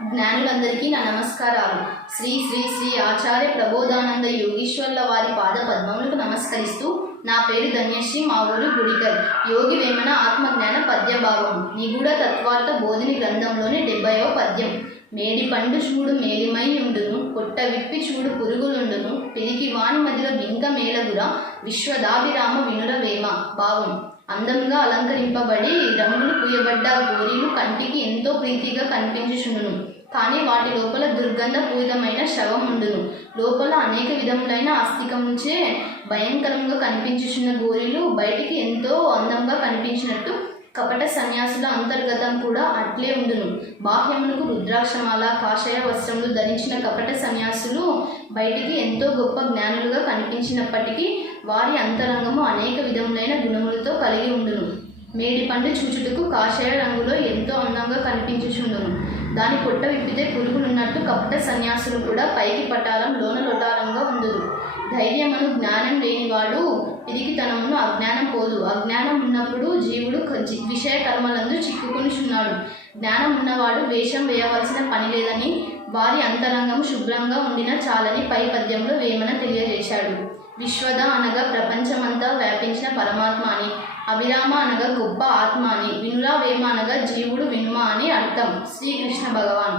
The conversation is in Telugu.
జ్ఞానులందరికీ నా నమస్కారాలు. శ్రీ శ్రీ శ్రీ ఆచార్య ప్రబోధానంద యోగీశ్వర్ల వారి పాద పద్మములకు నమస్కరిస్తూ, నా పేరు ధన్యశ్రీ, మా ఊరు గుడికల్. యోగి వేమన ఆత్మజ్ఞాన పద్యభావం. నిగూఢ తత్వార్థ బోధిని గ్రంథంలోని 70వ పద్యం. మేడి పండు చూడు మేలిమై ఉండును, పొట్ట విప్పి చూడు పురుగులుండును, పిరికి వాని మధ్యలో బింక మేలగుర, విశ్వదాభిరామ వినుర వేమ. భావం: అందంగా అలంకరింపబడి రంగులు పూయబడ్డ గోరీలు కంటికి ఎంతో ప్రీతిగా కనిపించుచుండును, కానీ వాటి లోపల దుర్గంధపూరితమైన శవం ఉండును. లోపల అనేక విధములైన అస్థికముచే భయంకరంగా కనిపించుచున్న గోరీలు బయటికి ఎంతో అందంగా కనిపించినట్టు కపట సన్యాసుల అంతర్గతం కూడా అట్లే ఉండును. బాహ్యమునకు రుద్రాక్షమాల కాషాయ వస్త్రములు ధరించిన కపట సన్యాసులు బయటికి ఎంతో గొప్ప జ్ఞానులుగా కనిపించినప్పటికీ వారి అంతరంగము అనేక విధములైన గుణములతో కలిగి ఉండును. మేడి పండు చూచుటకు కాషాయ రంగులో ఎంతో అందంగా కనిపించుచుండును. దాని పొట్ట విప్పితే పురుగులున్నట్టు కపట సన్యాసులు కూడా పైకి పటాలం లోన లొటాలంగా ఉండును. ధైర్యమును జ్ఞానం లేనివాడు పిరికితనమును అజ్ఞానం పోదు. అజ్ఞానం ఉన్నప్పుడు జీవుడు విషయ కర్మలందు చిక్కుకొనిచున్నాడు. జ్ఞానం ఉన్నవాడు వేషం వేయవలసిన పని లేదని, వారి అంతరంగము శుభ్రంగా ఉండిన చాలని పై పద్యంలో వేమన తెలియజేశాడు. విశ్వద అనగా ప్రపంచమంతా వ్యాపించిన పరమాత్మ అని, అభిరామ అనగా గొప్ప ఆత్మ అని, వినురా వేమ అనగా జీవుడు వినుమ అని అర్థం. శ్రీకృష్ణ భగవాన్.